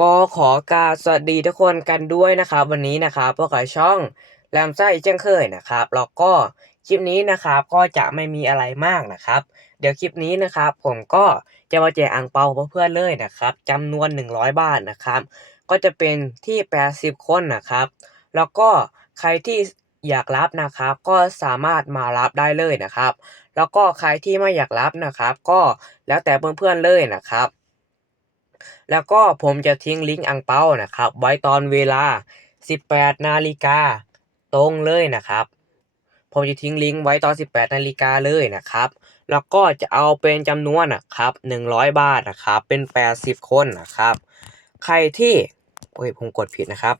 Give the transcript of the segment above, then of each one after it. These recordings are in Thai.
ก็ขอกาบสวัสดีทุกคนกันด้วยนะครับ วันนี้นะครับพวกเราช่องแรมซ่าอีกเช่นเคยนะครับแล้วก็คลิปนี้นะครับก็จะไม่มีอะไรมากนะครับ เดี๋ยวคลิปนี้นะครับผมก็จะมาแจกอ่างเปาเพื่อนๆเลยนะครับจำนวน 100 บาทนะครับ ก็จะเป็นที่ 80 คนนะครับ แล้วก็ใครที่อยากรับนะครับ ก็สามารถมารับได้เลยนะครับ แล้วก็ใครที่ไม่อยากรับนะครับ ก็แล้วแต่เพื่อนๆเลยนะครับ แล้วก็ผมจะทิ้งลิงก์อังเปานะครับ ไว้ตอนเวลา 18 นาฬิกาตรงเลยนะครับ ผมจะทิ้งลิงก์ไว้ตอน 18 นาฬิกาเลยนะครับ แล้วก็จะเอาเป็นจำนวนนะครับ 100 บาทนะครับ เป็น 80 คนนะครับ ใครที่ โอ้ยผมกดผิดนะครับ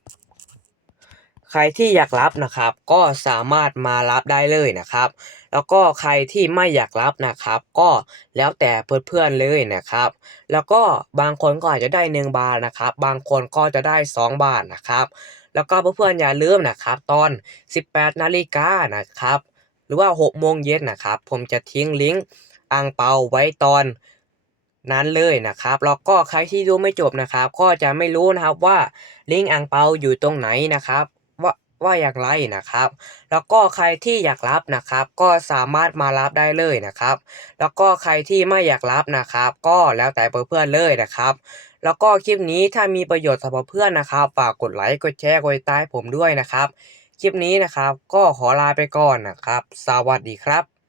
ใครที่อยากรับนะครับ ก็สามารถมารับได้เลยนะครับ แล้วก็ใครที่ไม่อยากรับนะครับ ก็แล้วแต่เพื่อนๆเลยนะครับ แล้วก็บางคนก็อาจจะได้1บาทนะครับ บางคนก็จะได้ 2 บาทนะครับ แล้วก็เพื่อนๆอย่าลืมนะครับ ตอน 18นาฬิกานะครับ หรือว่า6โมงเย็นนะครับ ผมจะทิ้งลิงก์อังเปาไว้ตอนนั้นเลยนะครับแล้วก็ใครที่ดูไม่จบนะครับ ก็จะไม่รู้นะครับว่าลิงก์อังเปาอยู่ตรงไหนนะครับ ว่าอย่างไรนะครับ แล้วก็ใครที่อยากรับนะครับ ก็สามารถมารับได้เลยนะครับ แล้วก็ใครที่ไม่อยากรับนะครับ ก็แล้วแต่เพื่อนๆเลยนะครับ แล้วก็คลิปนี้ถ้ามีประโยชน์สำหรับเพื่อนนะครับ ฝากกดไลค์กดแชร์กดติดตามผมด้วยนะครับ คลิปนี้นะครับก็ขอลาไปก่อนนะครับ สวัสดีครับ